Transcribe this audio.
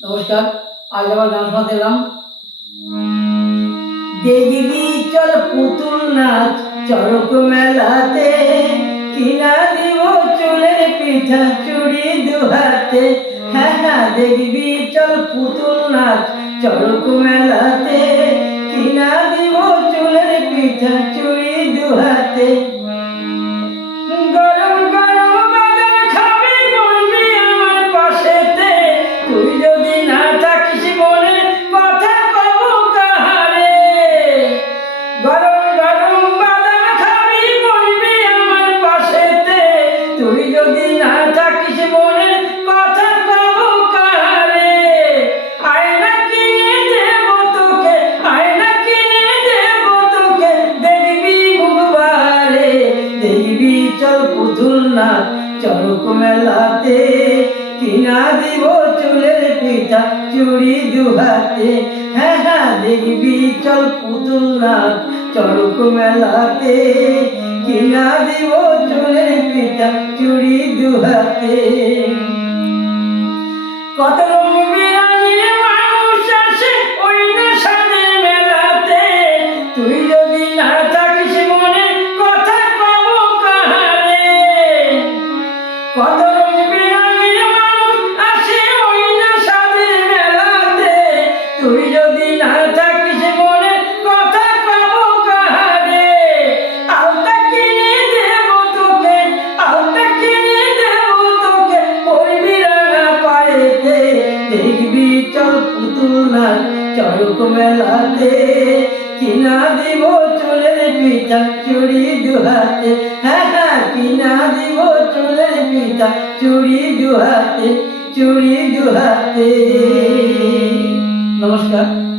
নমস্কার, আজ আবার গান শোনাতে এলাম। দেখবি চল পুতুল নাচ চরক মেলাতে, কিনা দিব চুলের পিঠা চুড়ি দুহাতে। হ্যাঁ হ্যাঁ দেখবি চল পুতুল নাচ চরক মেলাতে, কিনা না চরক মেলাতে কিনা দিব চুলের পিঠা চুড়ি দুহাতে। হ্যাঁ হ্যাঁ দেখবি, চল পুতুল না চরক মেলাতে কিনা দিব চুলের পিঠা, চুরি দুহাতে। কত যদি না থাকিস মনে কথা কব কাহারে? আলতা তোকে আলতা কিনে দেব দেখবি চল মেলাতে, কিনা দিব চুলের পিঠা চুড়ি দুহাতে। হ্যাঁ হ্যাঁ কিনা দিব চুলের পিঠা চুড়ি দুহাতে চুড়ি দুহাতে। নমস্কার